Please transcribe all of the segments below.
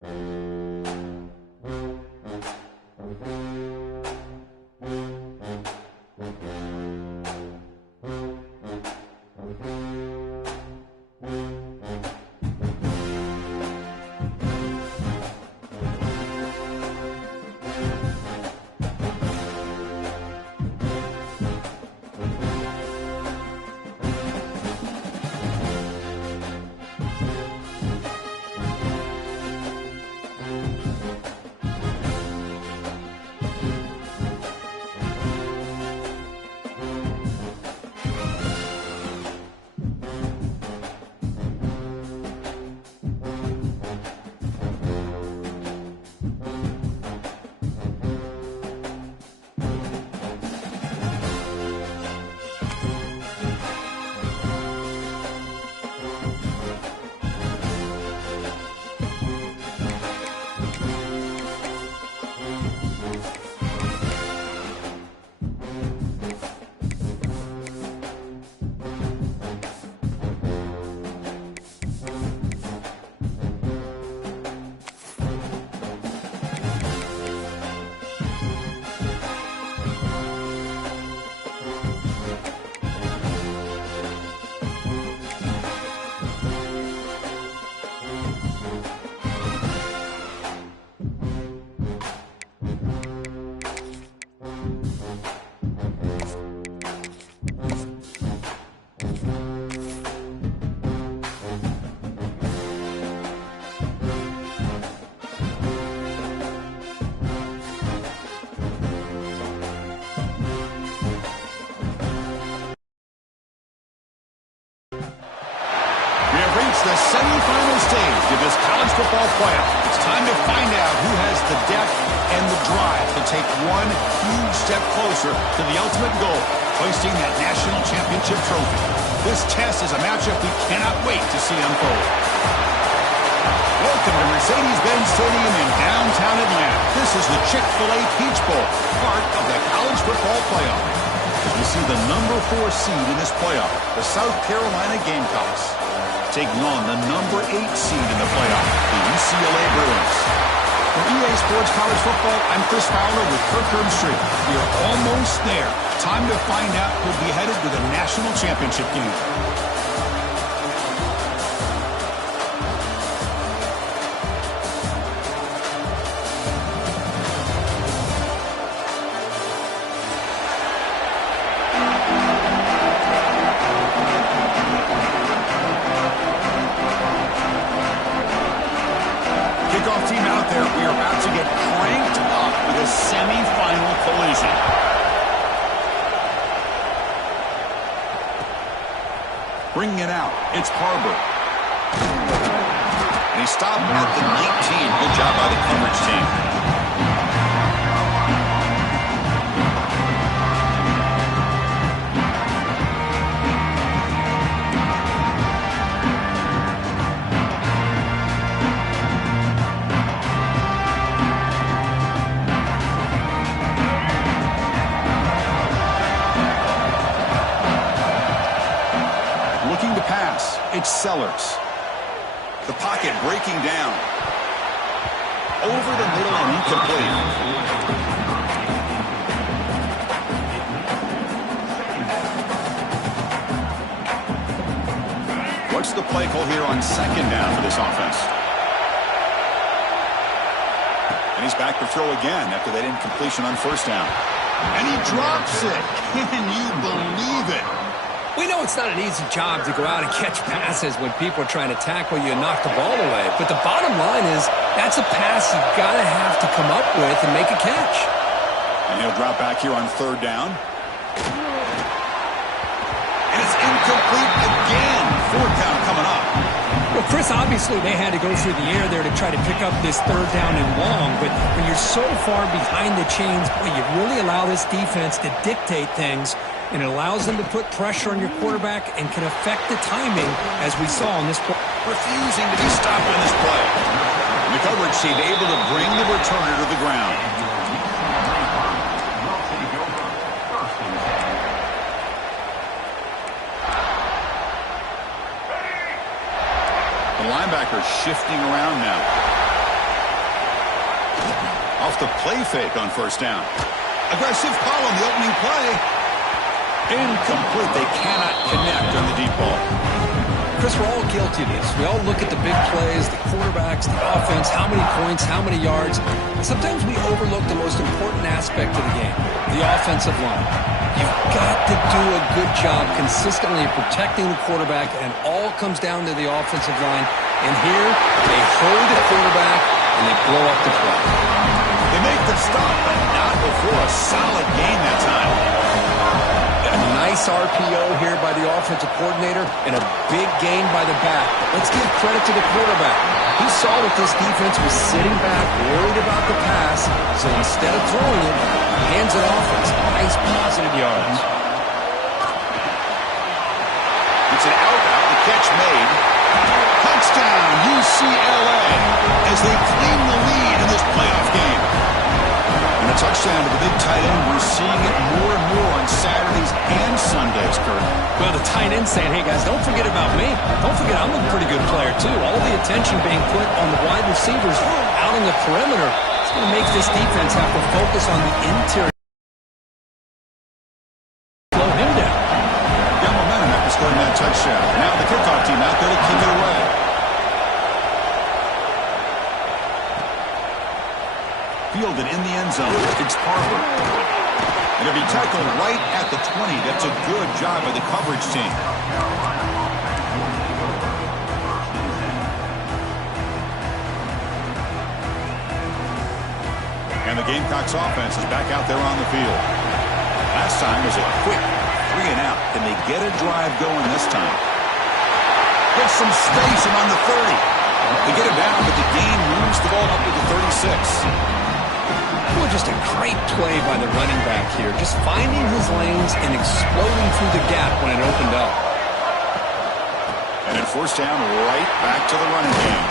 The semifinal stage of this college football playoff. It's time to find out who has the depth and the drive to take one huge step closer to the ultimate goal, hoisting that national championship trophy. This test is a matchup we cannot wait to see unfold. Welcome to Mercedes-Benz Stadium in downtown Atlanta. This is the Chick-fil-A Peach Bowl, part of the college football playoff. As we see the number 4 seed in this playoff, the South Carolina Gamecocks, taking on the number 8 seed in the playoff, the UCLA Bruins. For EA Sports College Football, I'm Chris Fowler with Kirk Herbstreit. We are almost there. Time to find out who'll be headed to the national championship game. Team out there, we are about to get cranked up with a semi-final collision. Bringing it out, it's Harbor. And he stopped at the 19. Good job by the coverage team. It's Sellers. The pocket breaking down. Over the middle and incomplete. What's the play call here on second down for this offense? And he's back to throw again after that incompletion on first down. And he drops it. Can you believe it? We know it's not an easy job to go out and catch passes when people are trying to tackle you and knock the ball away. But the bottom line is that's a pass you've got to have to come up with and make a catch. And he'll drop back here on third down. And it's incomplete again. Fourth down coming up. Well, Chris, obviously they had to go through the air there to try to pick up this third down and long. But when you're so far behind the chains, boy, you really allow this defense to dictate things. And it allows them to put pressure on your quarterback and can affect the timing, as we saw in this play. Refusing to be stopped on this play. And the coverage team able to bring the returner to the ground. The linebacker shifting around now. off the play fake on first down. Aggressive call on the opening play. Incomplete. They cannot connect on the deep ball. Chris, we're all guilty of this. We all look at the big plays, the quarterbacks, the offense, how many points, how many yards. And sometimes we overlook the most important aspect of the game, the offensive line. You've got to do a good job consistently protecting the quarterback, and it all comes down to the offensive line. And here, they hold the quarterback, and they blow up the play. They make the stop, but not before a solid gain that time. A nice RPO here by the offensive coordinator and a big gain by the back. Let's give credit to the quarterback. He saw that this defense was sitting back, worried about the pass, so instead of throwing it, he hands it off for some nice positive yards. It's an out, the catch made. Touchdown, UCLA, as they claim the lead in this playoff game. And a touchdown to the big tight end. We're seeing it more and more on Saturdays and Sundays, Kurt. Well, the tight end saying, hey, guys, don't forget about me. Don't forget I'm a pretty good player, too. All the attention being put on the wide receivers out on the perimeter. It's going to make this defense have to focus on the interior. Slow him down. Got momentum after scoring that touchdown. Now the kickoff team out there to kick it away. Fielded in the end zone. It's Harper. And it'll be tackled right at the 20. That's a good job by the coverage team. And the Gamecocks offense is back out there on the field. Last time was a quick 3 and out. Can they get a drive going this time? Get some space and on the 30. They get it down, but the gain moves the ball up to the 36. Well, just a great play by the running back here. Just finding his lanes and exploding through the gap when it opened up. And then first down, right back to the running game.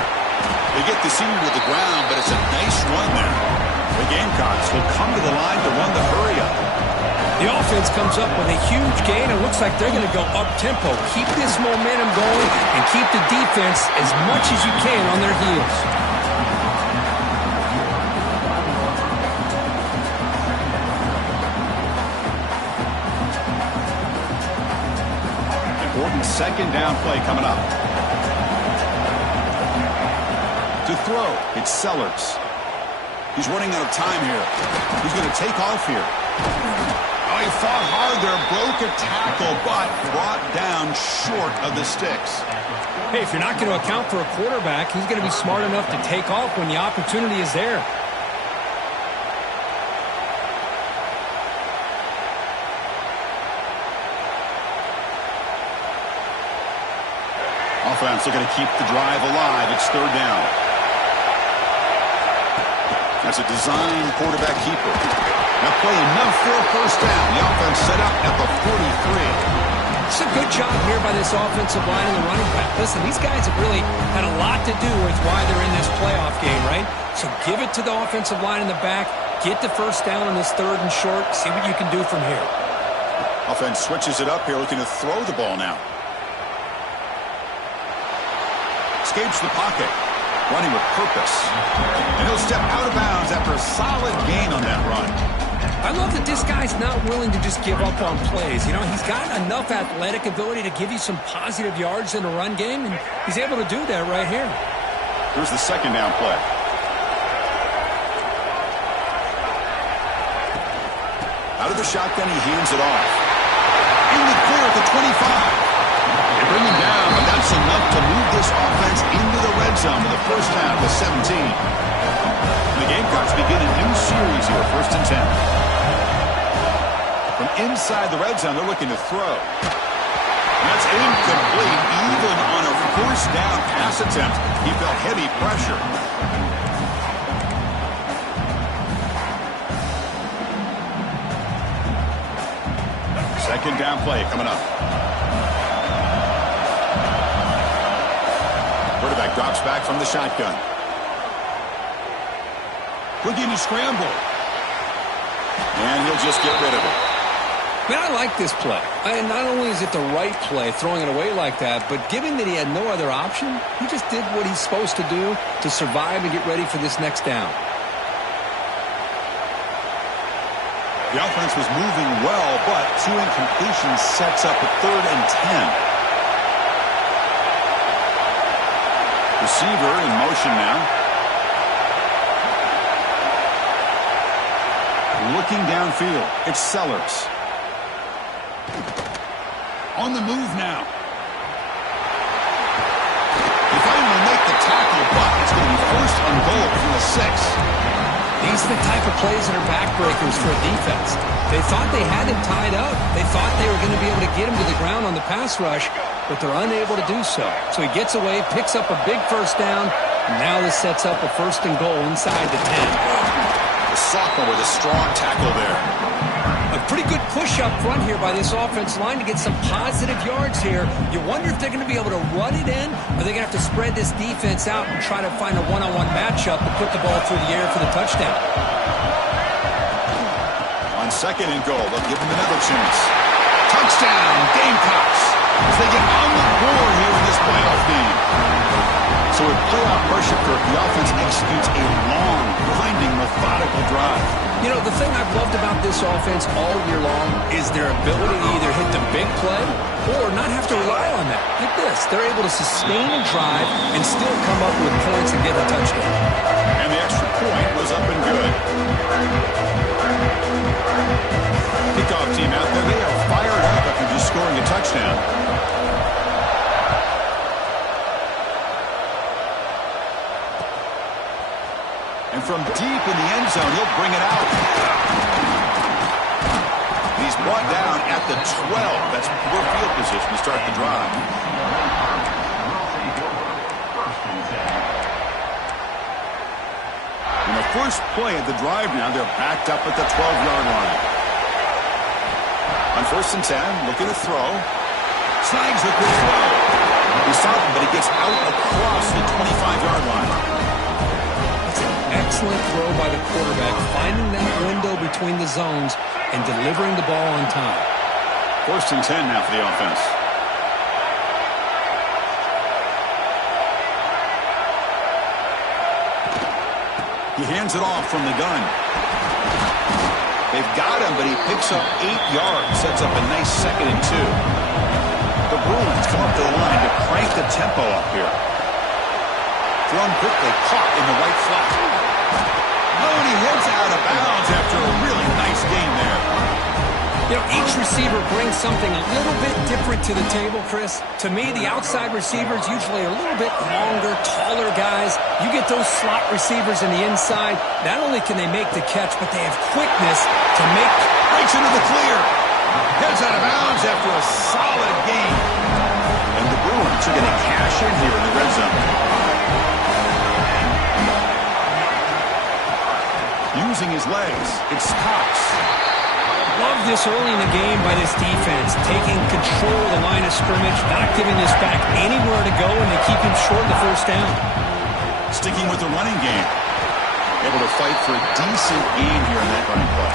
They get the senior to the ground, but it's a nice run there. The Gamecocks will come to the line to run the hurry-up. The offense comes up with a huge gain. It looks like they're going to go up-tempo. Keep this momentum going and keep the defense as much as you can on their heels. Important second down play coming up. To throw, it's Sellers. He's running out of time here. He's going to take off here. Oh, he fought hard there, broke a tackle, but brought down short of the sticks. Hey, if you're not going to account for a quarterback, he's going to be smart enough to take off when the opportunity is there. Offense looking to keep the drive alive. It's third down. That's a design quarterback keeper. Now play enough for a first down. The offense set up at the 43. It's a good job here by this offensive line and the running back. Listen, these guys have really had a lot to do with why they're in this playoff game, right? So give it to the offensive line in the back. Get the first down on this third and short. See what you can do from here. Offense switches it up here, looking to throw the ball now. Escapes the pocket, running with purpose. And he'll step out of bounds after a solid gain on that run. I love that this guy's not willing to just give up on plays. You know, he's got enough athletic ability to give you some positive yards in a run game, and he's able to do that right here. Here's the second down play. Out of the shotgun, he hands it off. In the clear at the 25. They bring him down, but that's enough to move this offense into the red zone for the first half of 17. The Gamecocks begin a new series here, 1st and 10. From inside the red zone, they're looking to throw. That's incomplete. Even on a first down pass attempt, he felt heavy pressure. Second down play coming up. Quarterback drops back from the shotgun. Looking to scramble. And he'll just get rid of it. Man, I like this play. And not only is it the right play, throwing it away like that, but given that he had no other option, he just did what he's supposed to do to survive and get ready for this next down. The offense was moving well, but 2 incompletions sets up a 3rd and 10. Receiver in motion now. Looking downfield, it's Sellers. On the move now. They finally make the tackle, but it's going to be 1st and goal from the 6. These are the type of plays that are backbreakers for a defense. They thought they had him tied up. They thought they were going to be able to get him to the ground on the pass rush, but they're unable to do so. So he gets away, picks up a big 1st down, and now this sets up a 1st and goal inside the 10. The sophomore with a strong tackle there. A pretty good push up front here by this offense line to get some positive yards here. You wonder if they're going to be able to run it in, or they're going to have to spread this defense out and try to find a one-on-one matchup and put the ball through the air for the touchdown. On 2nd and goal, they'll give them another chance. Touchdown, Gamecocks, as they get on the board here in this playoff game. So with playoff pressure, the offense executes a long, grinding, methodical drive. You know, the thing I've loved about this offense all year long is their ability to either hit the big play or not have to rely on that. Like this, they're able to sustain a drive and still come up with points and get a touchdown. And the extra point was up and good. Kickoff team out there, they are fired up after just scoring a touchdown. And from deep in the end zone, he'll bring it out. He's brought down at the 12. That's poor field position to start the drive. In the first play of the drive now, they're backed up at the 12-yard line. On 1st and 10, looking to throw. Snags the quick throw. He saw him, but he gets out across the 25-yard line. Excellent throw by the quarterback, finding that window between the zones and delivering the ball on time. 1st and 10 now for the offense. He hands it off from the gun. They've got him, but he picks up 8 yards, sets up a nice 2nd and 2. The Bruins come up to the line to crank the tempo up here. Thrown quickly, caught in the right flat. Oh, and he heads out of bounds after a really nice game there. You know, each receiver brings something a little bit different to the table, Chris. To me, the outside receivers usually are a little bit longer, taller guys. You get those slot receivers in the inside, not only can they make the catch, but they have quickness to make... Breaks into the clear. Heads out of bounds after a solid game. And the Bruins are going to cash in here in the red zone. Using his legs, it's Cox. Love this early in the game by this defense, taking control of the line of scrimmage, not giving this back anywhere to go, and they keep him short of the 1st down. Sticking with the running game. Able to fight for a decent gain here in that running play.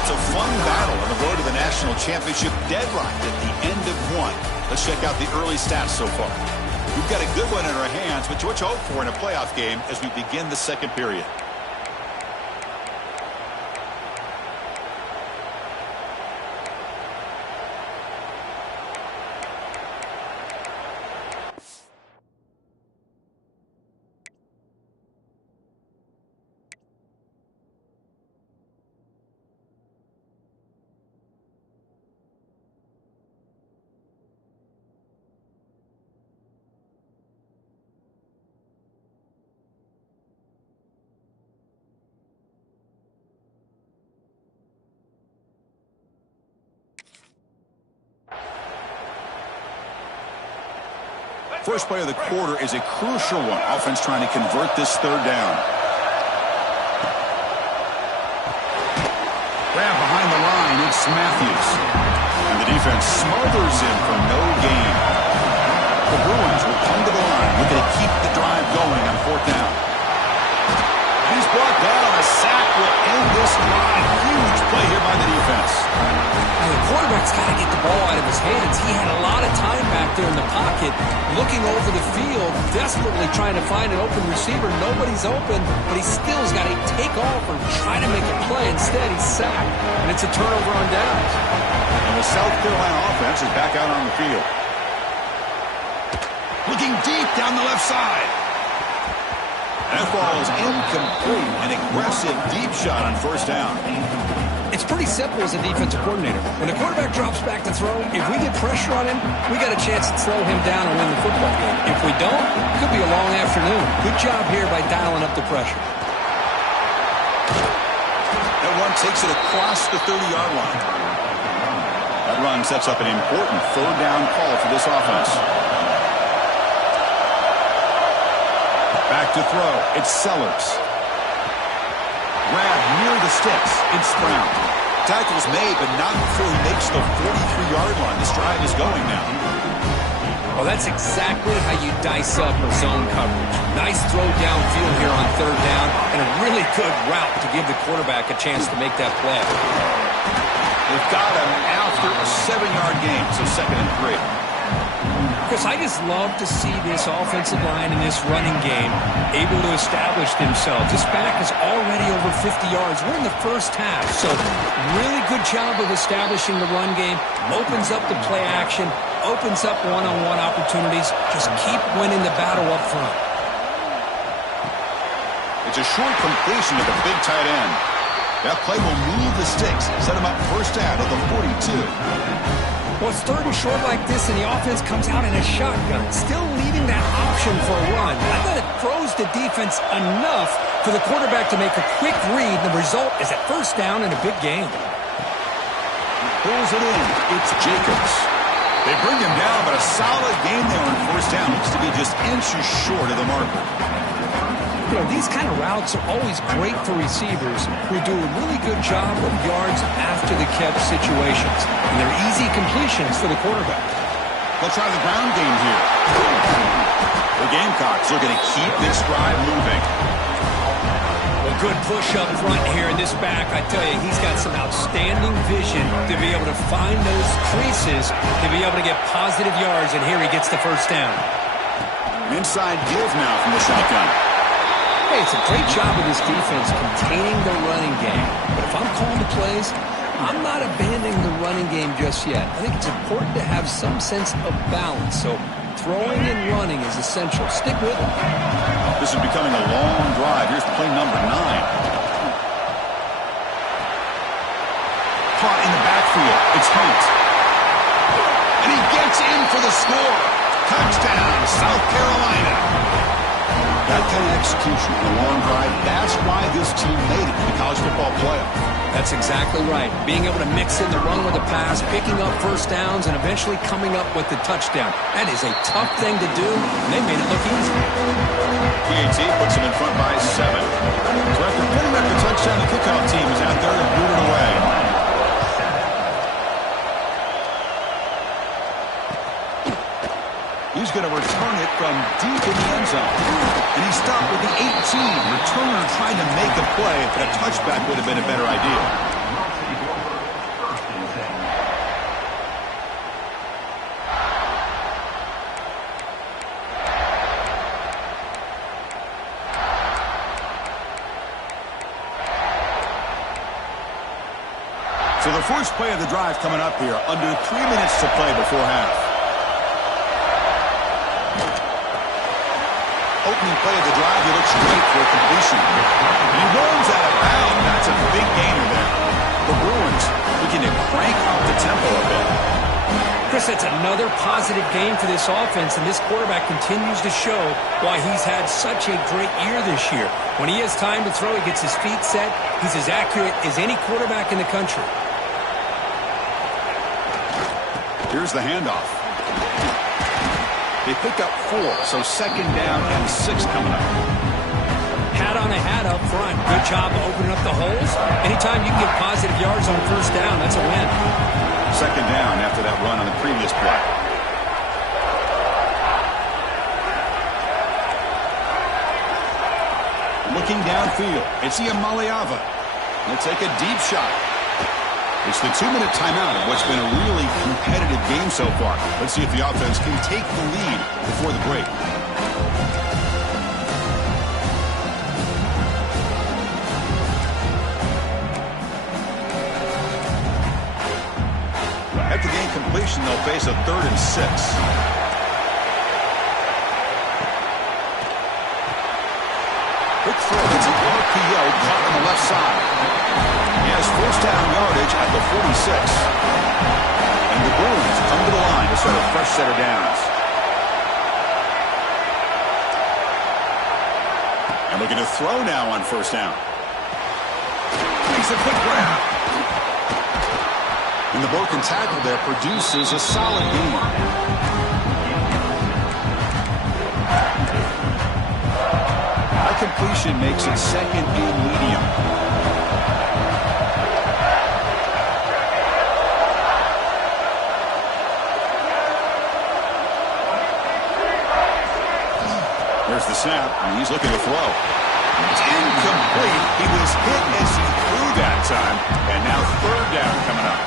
It's a fun battle on the road to the national championship, deadlocked at the end of 1. Let's check out the early stats so far. We've got a good one in our hands, but what you hope for in a playoff game as we begin the 2nd period. First play of the quarter is a crucial one. Offense trying to convert this 3rd down. Grab behind the line, it's Matthews. And the defense smothers him for no gain. The Bruins will come to the line, looking to keep the drive going on 4th down. He's brought down. A sack will end this drive. Huge play here by the defense. I the quarterback's got to get the ball out of his hands. He had a lot of time back there in the pocket, looking over the field, desperately trying to find an open receiver. Nobody's open, but he still's got to take off or try to make a play. Instead, he's sacked, and it's a turnover on downs. And the South Carolina offense is back out on the field. Looking deep down the left side. That ball is incomplete. An aggressive deep shot on first down. It's pretty simple as a defensive coordinator. When the quarterback drops back to throw, if we get pressure on him, we got a chance to slow him down and win the football game. If we don't, it could be a long afternoon. Good job here by dialing up the pressure. That one takes it across the 30-yard line. That run sets up an important third down call for this offense. Back to throw. It's Sellers. Grab near the sticks. It's Brown. Tackle's made, but not before he makes the 43-yard line. This drive is going now. Well, that's exactly how you dice up zone coverage. Nice throw downfield here on third down, and a really good route to give the quarterback a chance to make that play. They've got him after a 7-yard gain, so 2nd and 3. Chris, I just love to see this offensive line in this running game able to establish themselves. This back is already over 50 yards. We're in the first half, so really good job of establishing the run game. Opens up the play action, opens up one-on-one opportunities. Just keep winning the battle up front. It's a short completion to the big tight end. That play will move the sticks, set him up first down at the 42. Well, it's third and short like this, and the offense comes out in a shotgun, still leaving that option for a run. I thought it throws the defense enough for the quarterback to make a quick read. The result is a first down and a big gain. Pulls it in. It's Jacobs. They bring him down, but a solid gain there on first down. Looks to be just inches short of the marker. You know, these kind of routes are always great for receivers who do a really good job of yards after the catch situations. And they're easy completions for the quarterback. They'll try the ground game here. The Gamecocks are going to keep this drive moving. Well, good push up front here in this back. I tell you, he's got some outstanding vision to be able to find those creases, to be able to get positive yards, and here he gets the first down. Inside give now from the shotgun. Hey, it's a great job of this defense containing the running game. But if I'm calling the plays, I'm not abandoning the running game just yet. I think it's important to have some sense of balance. So throwing and running is essential. Stick with it. This is becoming a long drive. Here's play number 9. Caught in the backfield. It's Hunt. And he gets in for the score. Touchdown, South Carolina. That kind of execution in a long drive, that's why this team made it to the college football playoff. That's exactly right. Being able to mix in the run with the pass, picking up first downs, and eventually coming up with the touchdown. That is a tough thing to do, and they made it look easy. PAT puts them in front by 7. So after putting up the touchdown, the kickoff team is out there to boot it away. He's going to return it from deep in the end zone. And he stopped with the 18. Returner trying to make a play, but a touchback would have been a better idea. So the first play of the drive coming up here, under 3 minutes to play before half. Opening play of the drive, he looks great for a completion. And he runs out of bounds. That's a big gainer there. The Bruins looking to crank up the tempo a bit. Chris, that's another positive game for this offense, and this quarterback continues to show why he's had such a great year this year. When he has time to throw, he gets his feet set. He's as accurate as any quarterback in the country. Here's the handoff. They pick up 4, so 2nd down and 6 coming up. Hat on a hat up front. Good job of opening up the holes. Anytime you can get positive yards on first down, that's a win. 2nd down after that run on the previous play. Looking downfield, it's Iamaleava. He'll take a deep shot. It's the 2-minute timeout of what's been a really competitive game so far. Let's see if the offense can take the lead before the break. After the incompletion, they'll face a 3rd and 6. Quick throw. It's an RPO caught on the left side. He has first down yardage at the 46. And the Bruins come to the line to start a fresh set of downs. And looking to throw now on first down. Makes a quick grab. And the broken tackle there produces a solid gain. That completion makes it 2nd and medium. There's the snap, and he's looking to throw. It's incomplete. He was hit as he threw that time. And now 3rd down coming up.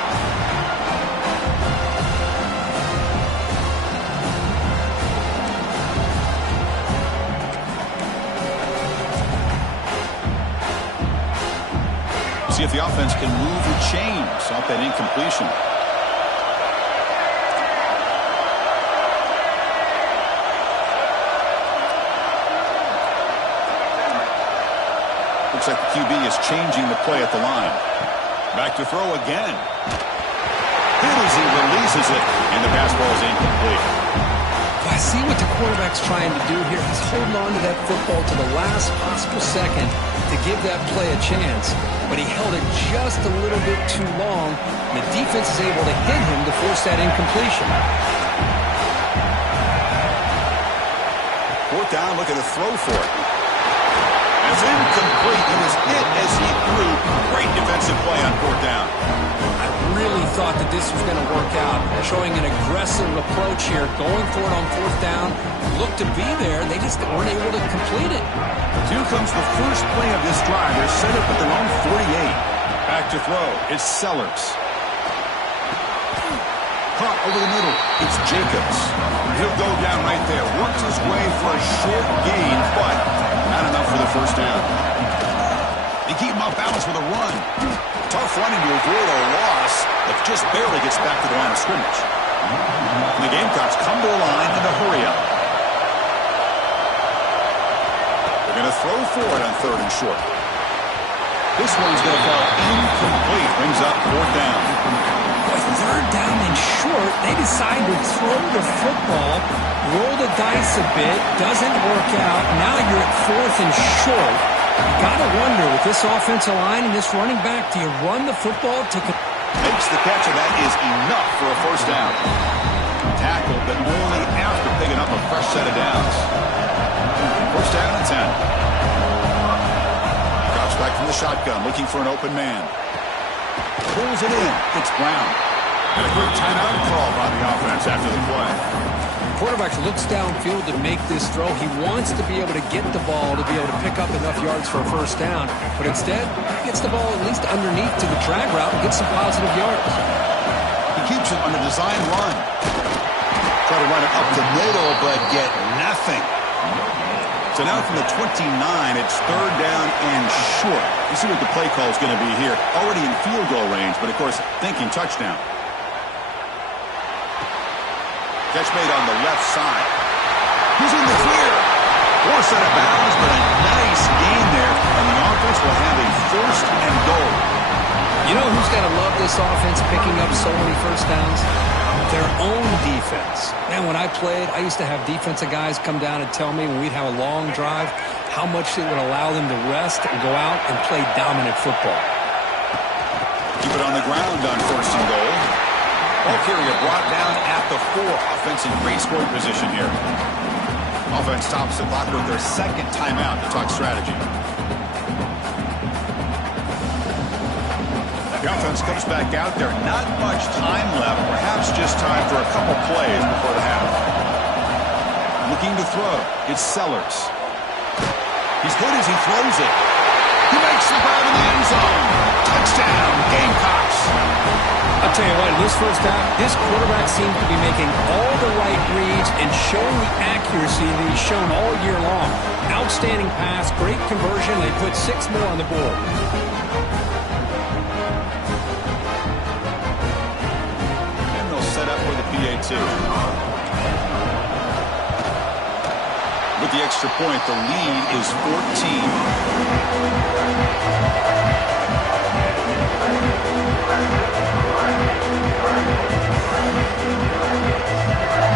See if the offense can move the chains off that incompletion. Looks like the QB is changing the play at the line. Back to throw again. Hit as he releases it, and the pass ball is incomplete. I see what the quarterback's trying to do here. He's holding on to that football to the last possible second to give that play a chance. But he held it just a little bit too long, and the defense is able to hit him to force that incompletion. 4th down, looking to throw for it. It's incomplete. He was hit as he threw. Great defensive play on 4th down. I really thought that this was going to work out, showing an aggressive approach here, going for it on 4th down. Looked to be there. They just weren't able to complete it. Here comes the first play of this drive. They're set up at their own 48. Back to throw. It's Sellers. Caught over the middle. It's Jacobs. He'll go down right there. Works his way for a short gain, but not enough for the first down. They keep him off balance with a run. Tough running to avoid a loss, but just barely gets back to the line of scrimmage. And the Gamecocks come to the line in a hurry up. They're going to throw for it on 3rd and short. This one's going to fall incomplete. Brings up 4th down. With 3rd down and short, they decide to throw the football, roll the dice a bit, doesn't work out. Now you're at 4th and short. You got to wonder, with this offensive line and this running back, do you run the football to... Makes the catch, and that is enough for a first down. Tackle, but only after picking up a fresh set of downs. First down and 10. Drops back from the shotgun, looking for an open man. Pulls it in. It's Brown. And a quick timeout call by the offense after the play. Quarterback looks downfield to make this throw. He wants to be able to get the ball to be able to pick up enough yards for a first down. But instead, he gets the ball at least underneath to the drag route and gets some positive yards. He keeps it on a design run. Try to run it up the middle, but get nothing. So now from the 29, it's 3rd down and short. You see what the play call is going to be here. Already in field goal range, but of course, thinking touchdown. Catch made on the left side. He's in the clear. Forced out of bounds, but a nice gain there. And the offense will have a 1st and goal. You know who's going to love this offense picking up so many first downs? Their own defense. Man, when I played, I used to have defensive guys come down and tell me when we'd have a long drive how much it would allow them to rest and go out and play dominant football. Keep it on the ground on 1st and goal. Ball carrier brought down at the 4. Offense in great scoring position here. Offense stops the clock with their 2nd timeout to talk strategy. The offense comes back out there. Not much time left. Perhaps just time for a couple plays before the half. Looking to throw. It's Sellers. He's hit as he throws it. He makes the grab in the end zone. Touchdown, Gamecocks. tell you what, in this first half, this quarterback seems to be making all the right reads and showing the accuracy that he's shown all year long. Outstanding pass, great conversion. They put 6 more on the board. And they'll set up for the PAT. With the extra point, the lead is 14.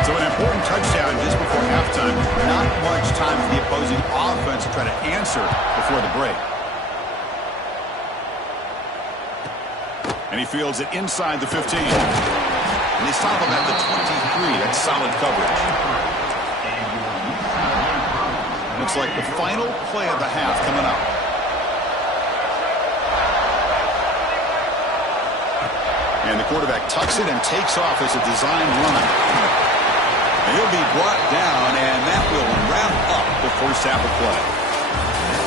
So an important touchdown just before halftime. Not much time for the opposing offense to try to answer before the break. And he fields it inside the 15. And they stop him at the 23. That's solid coverage. Looks like the final play of the half coming up. And the quarterback tucks it and takes off as a designed run. And he'll be brought down, and that will wrap up the first half of play.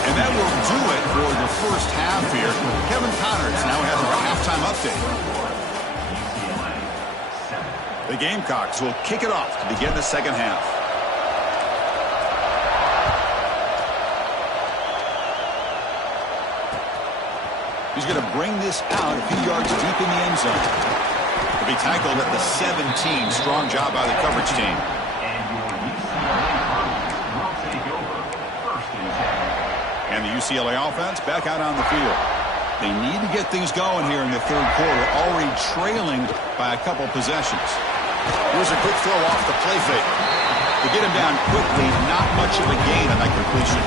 And that will do it for the first half here. Kevin Connors now has our halftime update. The Gamecocks will kick it off to begin the second half. He's going to bring this out a few yards deep in the end zone. He'll be tackled at the 17. Strong job by the coverage team. And the UCLA offense back out on the field. They need to get things going here in the third quarter, already trailing by a couple possessions. Here's a quick throw off the play fake. To get him down quickly, not much of a gain on that completion.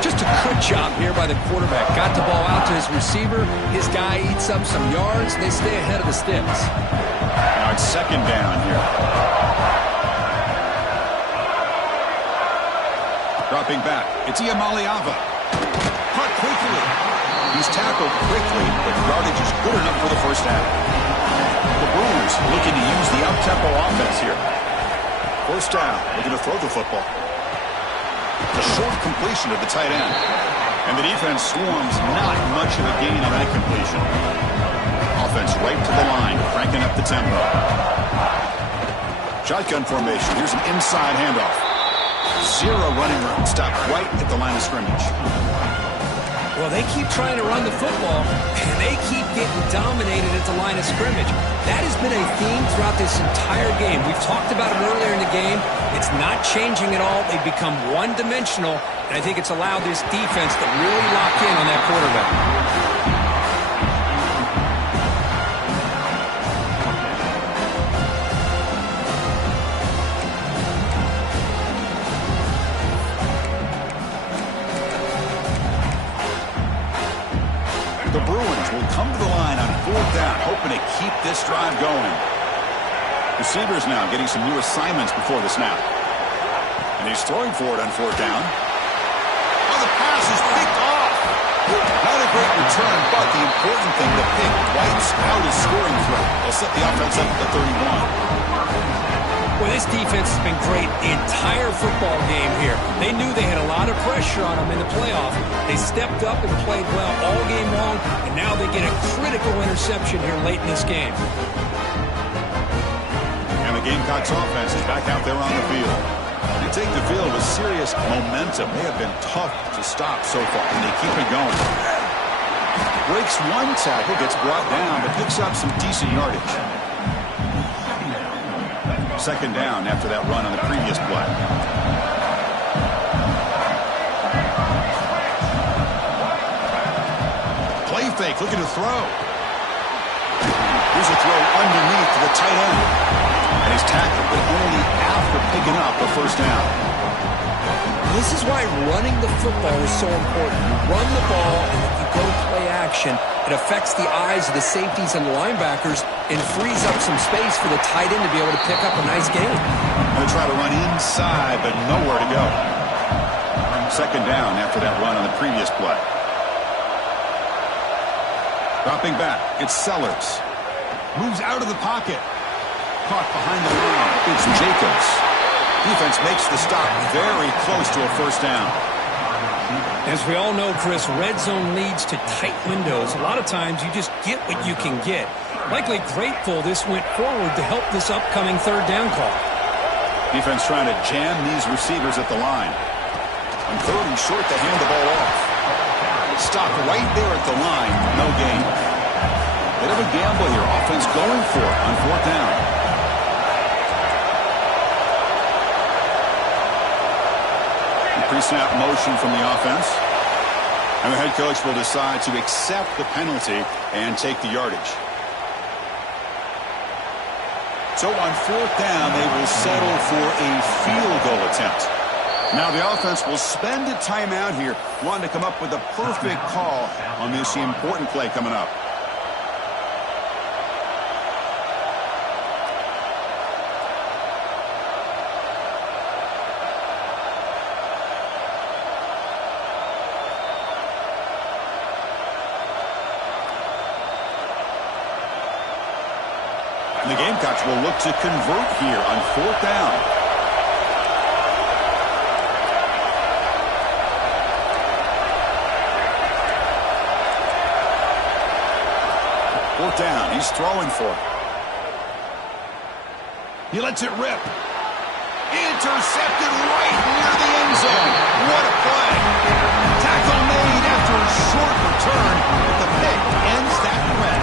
Just a good job here by the quarterback. Got the ball out to his receiver. His guy eats up some yards. They stay ahead of the sticks. Now it's second down here. Dropping back. It's Iamaleava. Caught quickly. He's tackled quickly, but yardage is good enough for the first half. The Brewers looking to use the up-tempo offense here. First down. Looking to throw the football. A short completion of the tight end. And the defense swarms, not much of a gain on that completion. Offense right to the line, cranking up the tempo. Shotgun formation. Here's an inside handoff. 0 running room. Stopped right at the line of scrimmage. Well, they keep trying to run the football, and they keep getting dominated at the line of scrimmage. That has been a theme throughout this entire game. We've talked about it earlier in the game. It's not changing at all. They've become one-dimensional, and I think it's allowed this defense to really lock in on that quarterback. The Bruins will come to the line on fourth down, hoping to keep this drive going. Receivers now getting some new assignments before the snap. And he's throwing for it on fourth down. Oh, the pass is picked off. Not a great return, but the important thing, the pick wipes out his scoring threat. They'll set the offense up at the 31. Well, this defense has been great the entire football game here. They knew they had a lot of pressure on them in the playoff. They stepped up and played well all game long, and now they get a critical interception here late in this game. And the Gamecocks offense is back out there on the field. They take the field with serious momentum. They have been tough to stop so far, and they keep it going. Breaks one tackle, gets brought down, but picks up some decent yardage. Second down after that run on the previous play. Play fake, looking to throw. Here's a throw underneath to the tight end. And he's tackled, but only after picking up a first down. This is why running the football is so important. You run the ball, and if you go play action, it affects the eyes of the safeties and the linebackers and frees up some space for the tight end to be able to pick up a nice gain. Going to try to run inside, but nowhere to go. Second down after that run on the previous play. Dropping back, it's Sellers. Moves out of the pocket. Caught behind the line. It's Jacobs. Defense makes the stop very close to a first down. As we all know, Chris, red zone leads to tight windows. A lot of times you just get what you can get. Likely grateful this went forward to help this upcoming third down call. Defense trying to jam these receivers at the line. On third and short, they hand the ball off. Stopped right there at the line. No gain. Bit of a gamble here. Offense going for it on fourth down. Pre-snap motion from the offense. And the head coach will decide to accept the penalty and take the yardage. So on fourth down, they will settle for a field goal attempt. Now the offense will spend a timeout here, wanting to come up with a perfect call on this important play coming up. The Gamecocks will look to convert here on fourth down. Fourth down. He's throwing for it. He lets it rip. Intercepted right near the end zone. What a play. Tackle made after a short return, but the pick ends that threat.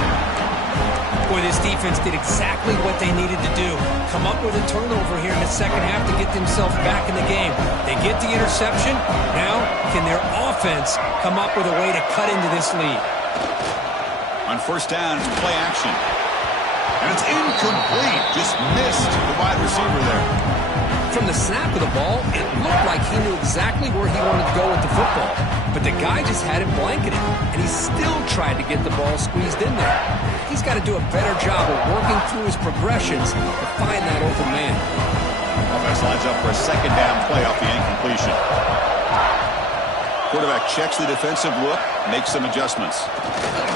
Boy, this defense did exactly what they needed to do. Come up with a turnover here in the second half to get themselves back in the game. They get the interception. Now, can their offense come up with a way to cut into this lead? On first down, it's play action. And it's incomplete. Just missed the wide receiver there. From the snap of the ball, it looked like he knew exactly where he wanted to go with the football. But the guy just had him blanketed, and he still tried to get the ball squeezed in there. He's got to do a better job of working through his progressions to find that open man. Offense lines up for a second down play off the incompletion. Quarterback checks the defensive look, makes some adjustments.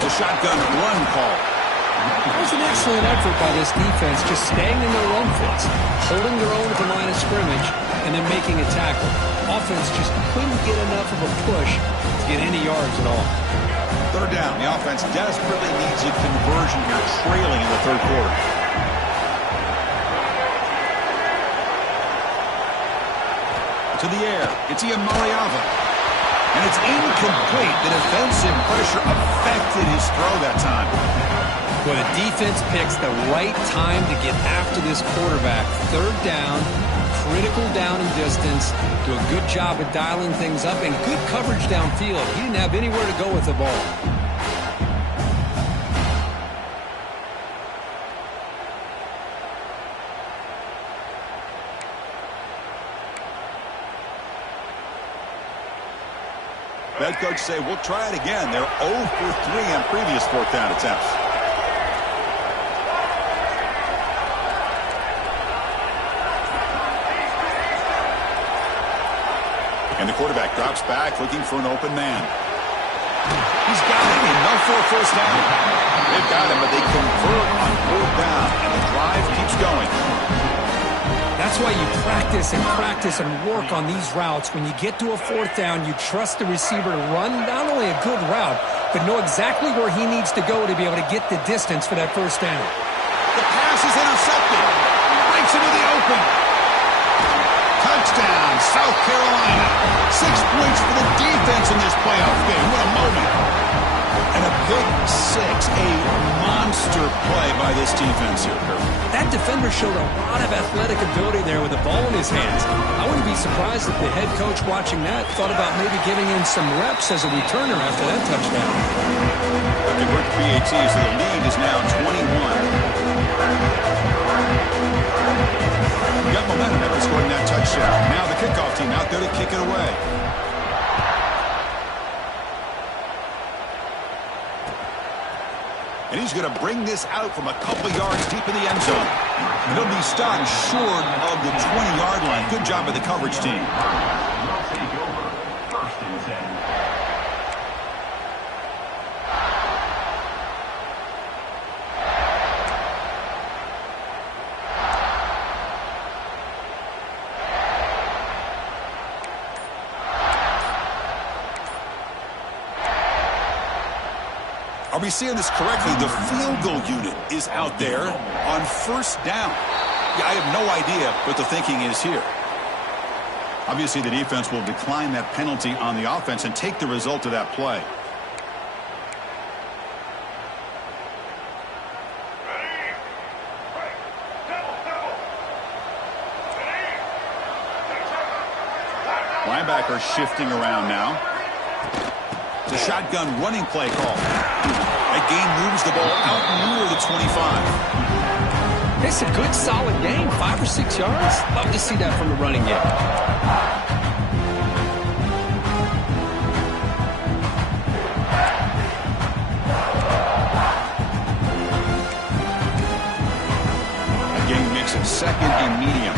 The shotgun run call. That was an excellent effort by this defense, just staying in their run fits, holding their own at the line of scrimmage, and then making a tackle. Offense just couldn't get enough of a push to get any yards at all. Third down. The offense desperately needs a conversion here, trailing in the third quarter. To the air. It's Iamaleava. And it's incomplete. The defensive pressure affected his throw that time. Well, the defense picks the right time to get after this quarterback. Third down, critical down and distance. Do a good job of dialing things up and good coverage downfield. He didn't have anywhere to go with the ball. Head coach say, we'll try it again. They're 0 for 3 on previous fourth down attempts. And the quarterback drops back, looking for an open man. He's got him, enough for a first down. They've got him, but they convert on fourth down, and the drive keeps going. That's why you practice and work on these routes. When you get to a fourth down, you trust the receiver to run not only a good route, but know exactly where he needs to go to be able to get the distance for that first down. The pass is intercepted. Breaks into the open. Touchdown, South Carolina. 6 points for the defense in this playoff game. What a moment. And a big 6, a monster play by this defense here, Kirk. That defender showed a lot of athletic ability there with the ball in his hands. I wouldn't be surprised if the head coach watching that thought about maybe giving him some reps as a returner after that touchdown. Looking for the PAT, so the lead is now 21. We got momentum after scoring that touchdown. Now the kickoff team out there to kick it away. And he's going to bring this out from a couple yards deep in the end zone. And he'll be stopped short of the 20-yard line. Good job by the coverage team. A Are we seeing this correctly? The field goal unit is out there on first down. Yeah, I have no idea what the thinking is here. Obviously, the defense will decline that penalty on the offense and take the result of that play. Linebacker shifting around now. It's a shotgun running play call. That gain moves the ball out near the 25. It's a good, solid gain, 5 or 6 yards. Love to see that from the running game. That gain makes it second and medium.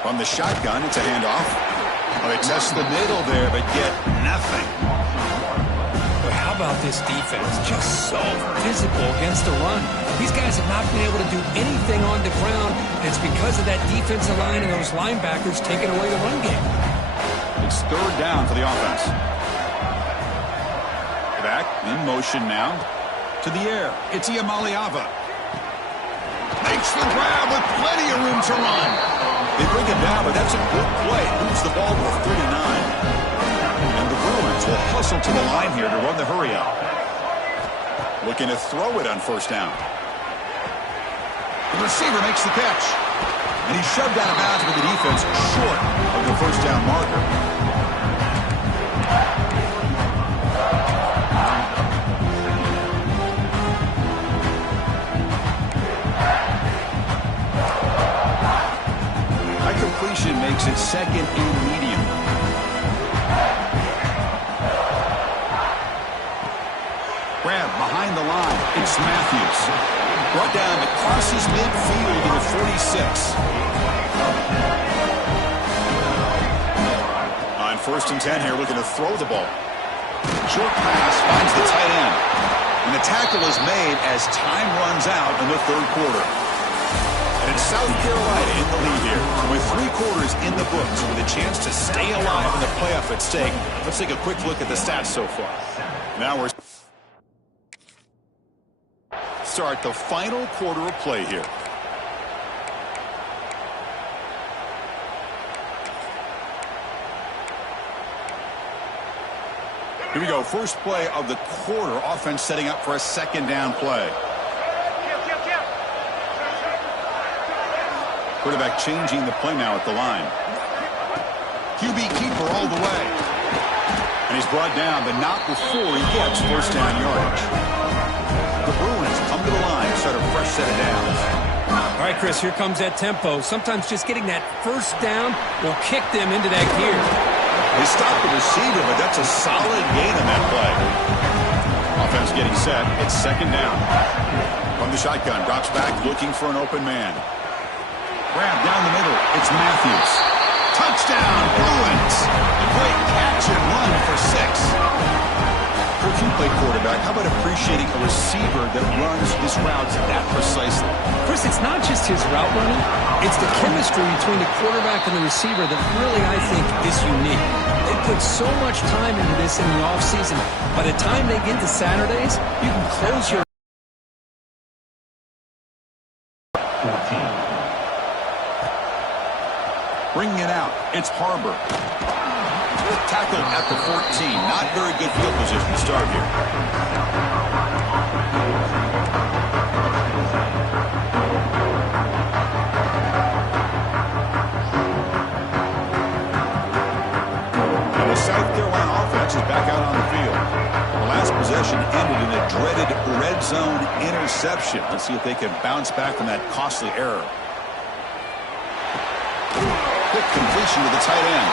From the shotgun, it's a handoff. Well, they test the middle there, but get nothing. But how about this defense? Just so physical against the run. These guys have not been able to do anything on the ground, and it's because of that defensive line and those linebackers taking away the run game. It's third down for the offense. Back in motion now to the air. It's Iamaleava. Makes the grab with plenty of room to run. They bring it down, but that's a good play. Moves the ball to a 39. And the Bruins will hustle to the line here to run the hurry out. Looking to throw it on first down. The receiver makes the catch. And he's shoved out of bounds with the defense short of the first down marker. Completion makes it second and medium. Grab behind the line. It's Matthews. Brought down to crosses midfield to the 46. On first and 10 here, looking to throw the ball. Short pass finds the tight end. And the tackle is made as time runs out in the third quarter. And it's South Carolina in the lead here with 3 quarters in the books with a chance to stay alive in the playoff at stake. Let's take a quick look at the stats so far. Now we're start the final quarter of play here. Here we go. First play of the quarter. Offense setting up for a second down play. Quarterback changing the play now at the line. QB keeper all the way. And he's brought down, but not before he gets first down yardage. The Bruins come to the line, start a fresh set of downs. All right, Chris, here comes that tempo. Sometimes just getting that first down will kick them into that gear. They stop the receiver, but that's a solid gain on that play. Offense getting set. It's second down. From the shotgun, drops back looking for an open man. Grab down the middle. It's Matthews. Touchdown, Bruins. A great catch and run for 6. Coach, you play quarterback. How about appreciating a receiver that runs his routes that precisely? Chris, it's not just his route running. It's the chemistry between the quarterback and the receiver that really, I think, is unique. They put so much time into this in the offseason. By the time they get to Saturdays, you can close your bringing it out. It's Harbor. Tackled at the 14. Not very good field position to start here. And the South Carolina offense is back out on the field. The last possession ended in a dreaded red zone interception. Let's see if they can bounce back from that costly error. Quick completion to the tight end.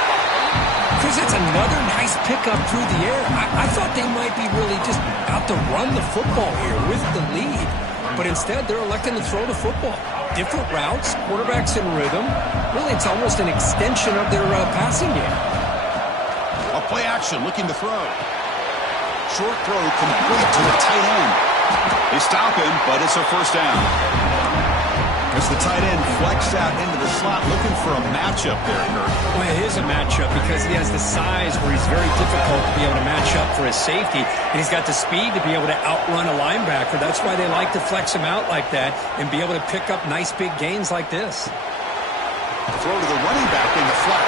Chris, it's another nice pickup through the air. I thought they might be really just out to run the football here with the lead. But instead, they're electing to throw the football. Different routes, quarterbacks in rhythm. Really, it's almost an extension of their passing game. A play action, looking to throw. Short throw complete to the tight end. They stop him, but it's a first down. As the tight end flexed out into the slot, looking for a matchup there, Kurt. Well, it is a matchup because he has the size where he's very difficult to be able to match up for his safety, and he's got the speed to be able to outrun a linebacker. That's why they like to flex him out like that and be able to pick up nice big gains like this. Throw to the running back in the flat.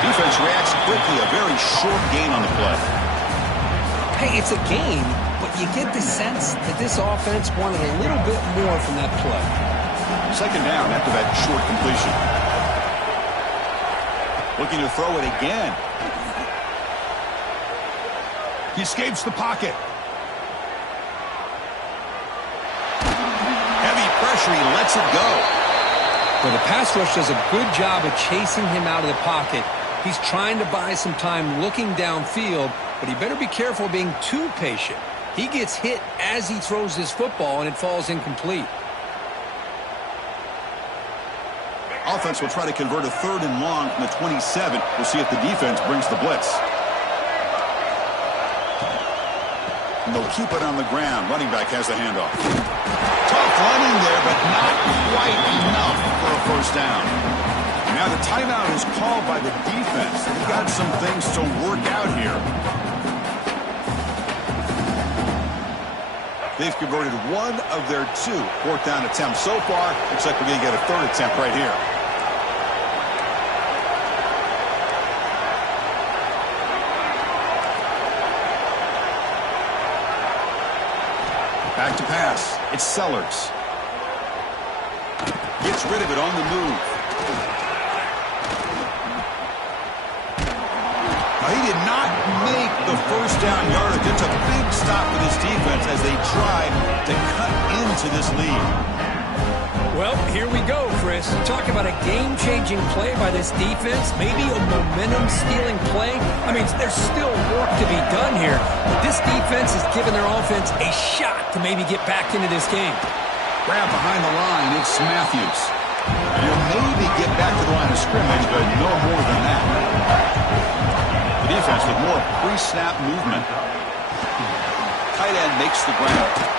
Defense reacts quickly, a very short gain on the play. Hey, it's a game, but you get the sense that this offense wanted a little bit more from that play. Second down after that short completion. Looking to throw it again. He escapes the pocket. Heavy pressure, he lets it go. Well, the pass rush does a good job of chasing him out of the pocket. He's trying to buy some time looking downfield, but he better be careful being too patient. He gets hit as he throws this football, and it falls incomplete. Offense will try to convert a 3rd and long from the 27. We'll see if the defense brings the blitz. And they'll keep it on the ground. Running back has the handoff. Tough running there, but not quite enough for a first down. Now the timeout is called by the defense. They've got some things to work out here. They've converted 1 of their 2 4th down attempts so far. Looks like we're going to get a 3rd attempt right here. Back to pass. It's Sellers. Gets rid of it on the move. Now, he did not make the first down yardage. It's a big stop for this defense as they try to cut into this lead. Well, here we go, Chris. Talk about a game-changing play by this defense. Maybe a momentum-stealing play. I mean, there's still work to be done here, but this defense has given their offense a shot to maybe get back into this game. Grab behind the line, it's Matthews. He'll maybe get back to the line of scrimmage, but no more than that. The defense with more pre-snap movement. Tight end makes the grab.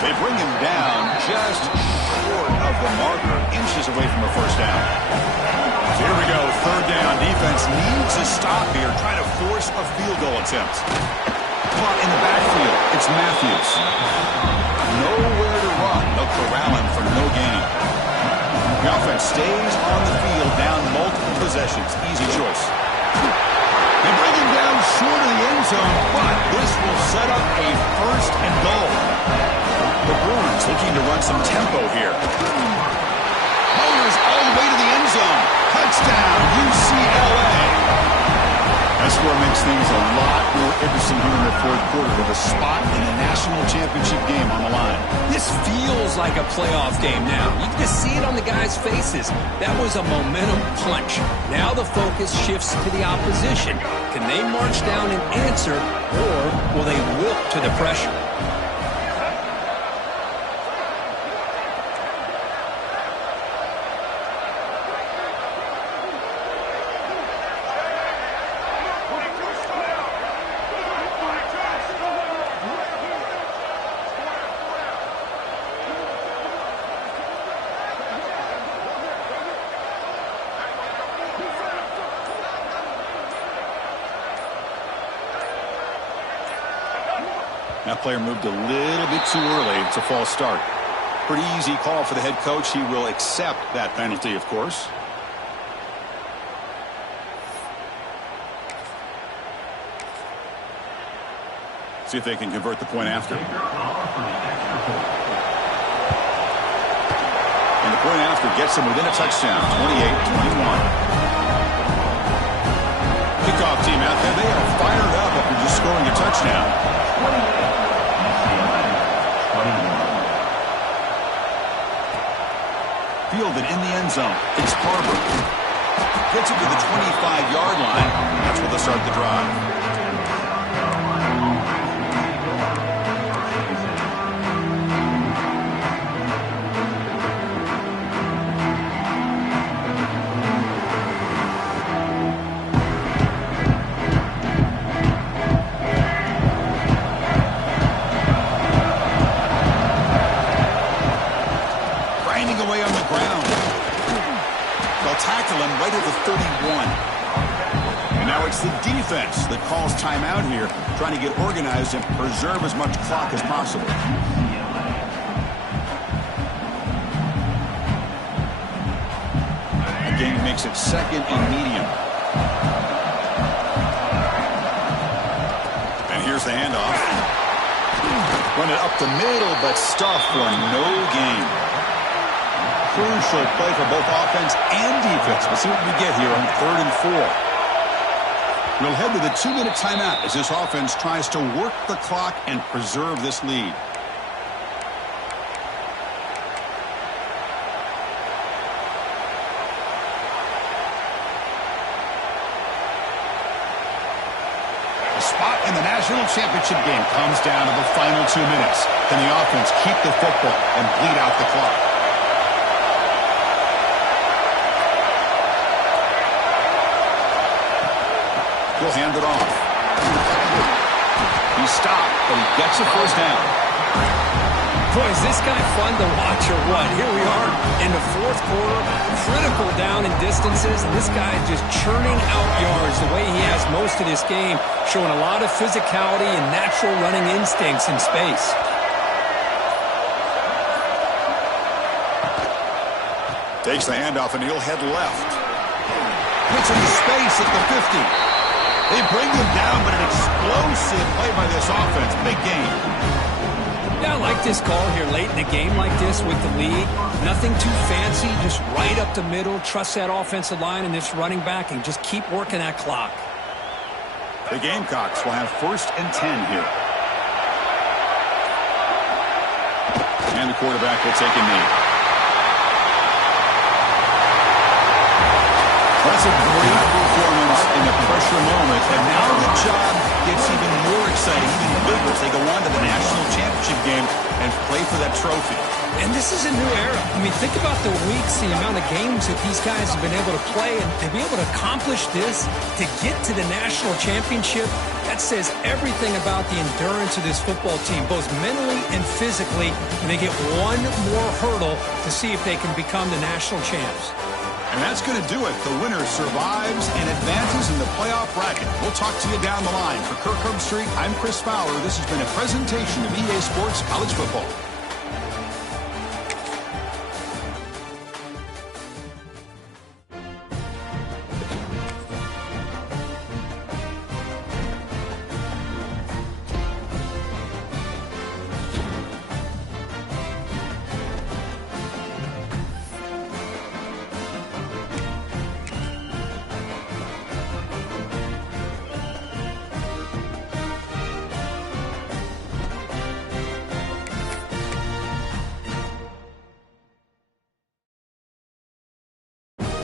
They bring him down just short of the marker, inches away from a first down. So here we go, 3rd down. Defense needs a stop here, trying to force a field goal attempt. Caught in the backfield, it's Matthews. Nowhere to run. They'll corral him for no gain. The offense stays on the field, down multiple possessions. Easy choice. They bring him down short of the end zone, but this will set up a 1st and goal. The Bruins looking to run some tempo here. Motors all the way to the end zone. Touchdown, UCLA. That score makes things a lot more interesting here in the 4th quarter with a spot in the national championship game on the line. This feels like a playoff game now. You can just see it on the guys' faces. That was a momentum punch. Now the focus shifts to the opposition. Can they march down and answer, or will they wilt to the pressure? That player moved a little bit too early. It's a false start. Pretty easy call for the head coach. He will accept that penalty, of course. See if they can convert the point after. And the point after gets them within a touchdown, 28-21. Kickoff team out there, they are fired up after just scoring a touchdown. Fielded in the end zone. It's Barber. Gets it to the 25-yard line. That's where they'll start the drive. Now it's the defense that calls timeout here, trying to get organized and preserve as much clock as possible. The game makes it second and medium. And here's the handoff. Run it up the middle, but stuffed for no gain. Crucial play for both offense and defense. We'll see what we get here on 3rd and 4. We'll head to the 2-minute timeout as this offense tries to work the clock and preserve this lead. The spot in the national championship game comes down to the final 2 minutes. Can the offense keep the football and bleed out the clock? He'll hand it off. He stopped, but he gets a first down. Boy, is this guy fun to watch or what? Here we are in the 4th quarter, critical down in distances, and this guy just churning out yards the way he has most of this game, showing a lot of physicality and natural running instincts in space. Takes the handoff, and he'll head left. Gets into space at the 50. They bring him down, but an explosive play by this offense. Big game. Yeah, I like this call here late in the game like this with the lead. Nothing too fancy, just right up the middle. Trust that offensive line and this running back and just keep working that clock. The Gamecocks will have 1st and 10 here. And the quarterback will take a knee. That's a great performance in the pressure moment, and now the job gets even more exciting, even bigger as they go on to the national championship game and play for that trophy. And this is a new era. I mean, think about the weeks, the amount of games that these guys have been able to play, and to be able to accomplish this, to get to the national championship, that says everything about the endurance of this football team, both mentally and physically, and they get one more hurdle to see if they can become the national champs. And that's going to do it. The winner survives and advances in the playoff bracket. We'll talk to you down the line. For Kirk Herbstreit, I'm Chris Fowler. This has been a presentation of EA Sports College Football.